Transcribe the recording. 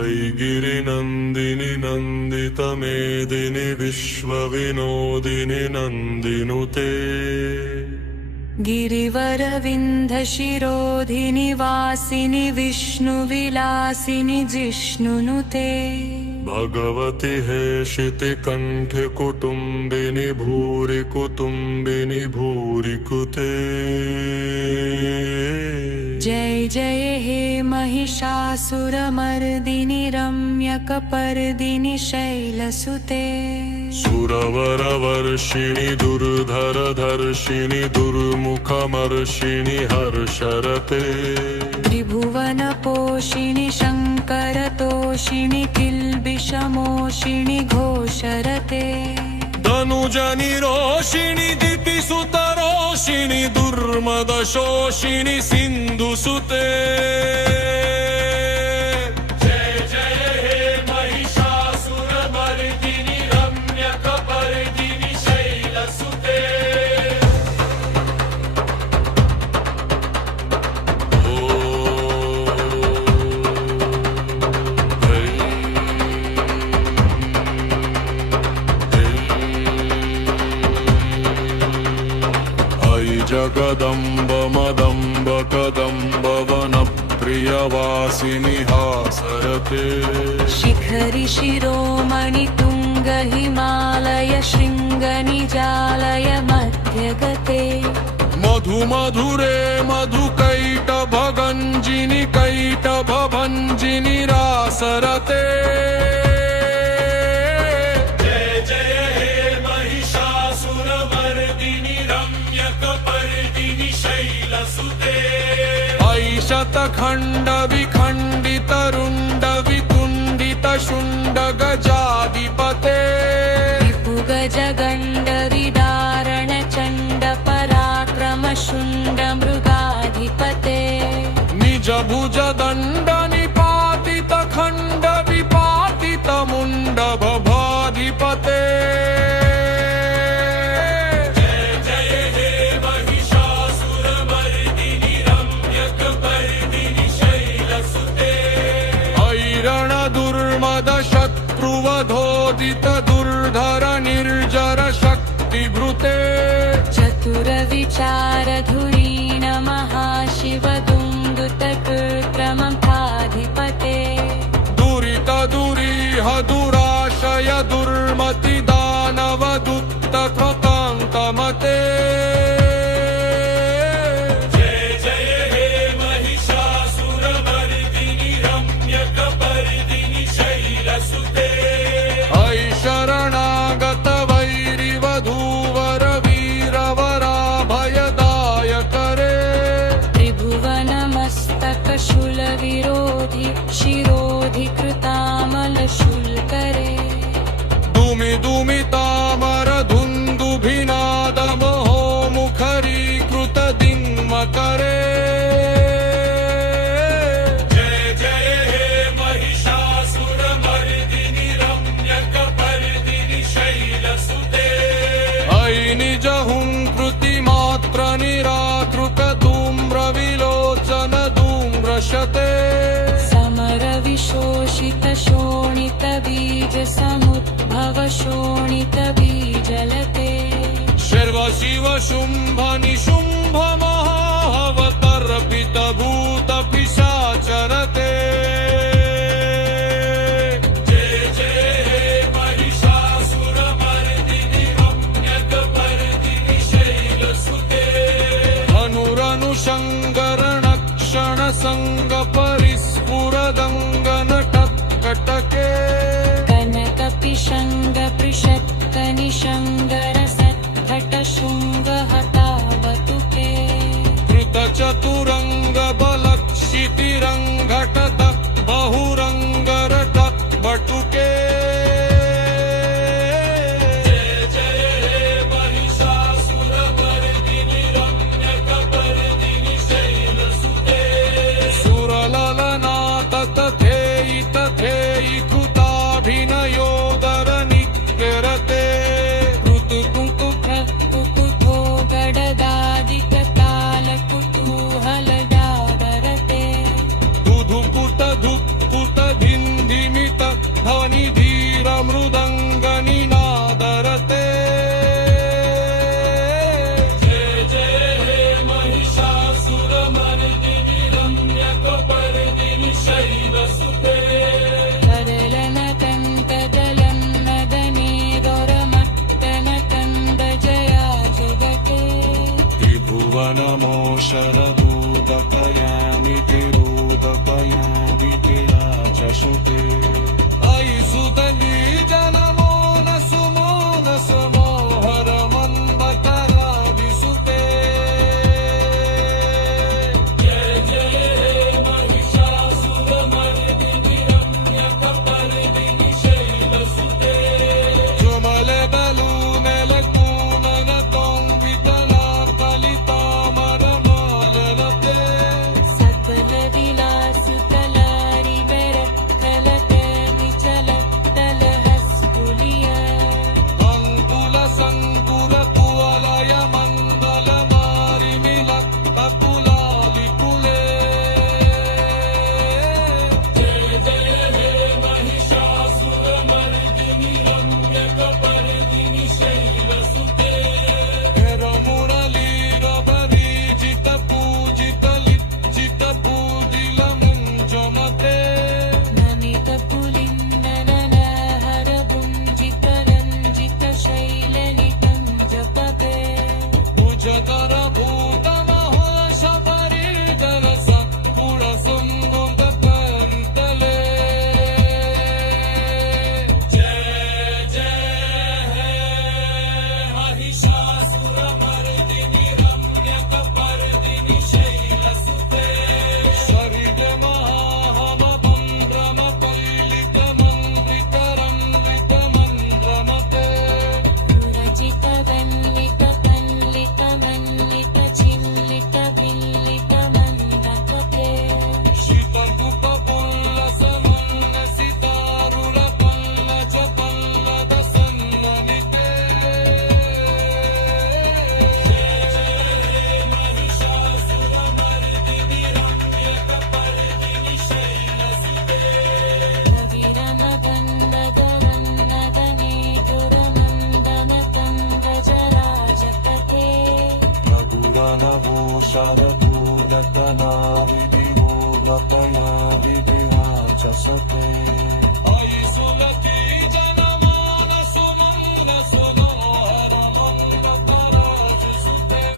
ऐगिरिनन्दिनि नन्दितमेदिनि विश्वविनोदिनि नन्दिनुते गिरिवरविन्ध्यशिरोधिनि वासिनि विष्णुविलासिनि जिष्णुनुते भगवति हेशितिकण्ठे कुटुम्बिनि भूरि कुतुम्बिनि भूरि कुते जय जय हे महिषासुरमर्दिनि रम्यकपर्दिनि शैलसुते सुरवरवर्षिणि दुर्धरधर्षिणि दुर्मुखमर्षिणि हर्षरते त्रिभुवनपोषिणि शङ्करतोषिणि किल्बिषमोषिणि घोषरते तनुजनिरोषिणि दितिसुतरोषिणि दुर्मदशोषिणि सिन्धुसुते जय जय हे महिषासुरमर्दिनि रम्यकपर्दिनि शैलसुते जगदम्ब मदम्ब कदम्ब वनप्रियवासिनि हासरते शिखरि शिरोमणि तुङ्ग हिमालय शृङ्ग निजालय मध्यगते मधुमधुरे मधुकैटभगञ्जिनि कैटभभञ्जिनि रासरते शतखण्ड विखण्डित रुण्ड वितुण्डित शुण्ड गजाधिपते विपुगज गण्ड विदारण चण्ड पराक्रम शुण्ड मृगाधिपते निज भुज दण्ड निपातित खण्ड विपातित मुण्ड भवाधिपते शत्रुवधोदित दुर्धर निर्जर शक्तिभृते चतुर विचार धुरीण महाशिव दुन्दुत कृत्रमथाधिपते दुरित दुरीह दुराशय दुर्मति दानव दुत्त कृतान्तमते शरणागत वैरिवधूवर वीरवराभयदायकरे त्रिभुवनमस्तक शूल विरोधि शिरोधि कृतामल शूलकरे दुमि दुमि तामर धुन्दुभिनाद महो मुखरीकृत दिङ्मकरे निज हुङ्कृतिमात्र निराकृत धूम्र विलोचन धूम्रशते समर विशोषित शोणित बीज समुद्भव शोणित बीजलते शर्व शिव शुम्भ निशुम्भ महावतर्पित भूत पिशाचरते शङ्करणक्षण संग परिस्फुरदङ्गन टत्कटके कनक पिशङ्ग पृषत्क निशङ्गर सत्कट शृङ्ग हतावतुके कृत चतुरङ्ग बलक्षितिरङ्घट बहुरङ्गर टत्बटुके तथेयि कृताभिनयोदर नित्यरते कुकुथो गडदादिक ताल कुतूहल डाग शरदूदकयामि तिरुदकयामि तिराजशुते अयि सुदनी जनमो न सुमो न समोहर मन्मकरा विसुते जुमले बलूने लकूनन तों वितला कलिता मरमाललते सकल विलास कलारि बेरखलत निचलत तलहस्कुलिय अंकुल संकुल कुवलय मंगल मारिमिलक अकुलालि कुले मुरलीर परिजित पूजित लिज्जित पूजिल मुञ्जमते नमित पुलिन्दनन हर गुञ्जित रञ्जित शैलनिकुञ्जपते भुजतर भूतमहोश परिदरस पुरसुम्बुग कन्तले जय जय हे महिषासुरमर्दिनि रम्यकपर्दिनि शैलसुते सरिगमहाममन्द्रमपल्लितमन्त्रितरम्लितमन्द्रमते पुरजित वल्लित पल्लित मल्लित चिल्लित बिल्लित मन्दकते शीतकुपपुल्लसमुन्नसितारुरपल्लज पल्लदसन्ननिते कविरम वन्दगवन्नदने दुरमन्दमतङ्गजराजपते रघुरनभो शरदूदतनाविधिवोदतया विधिवाचसते अयि सुलति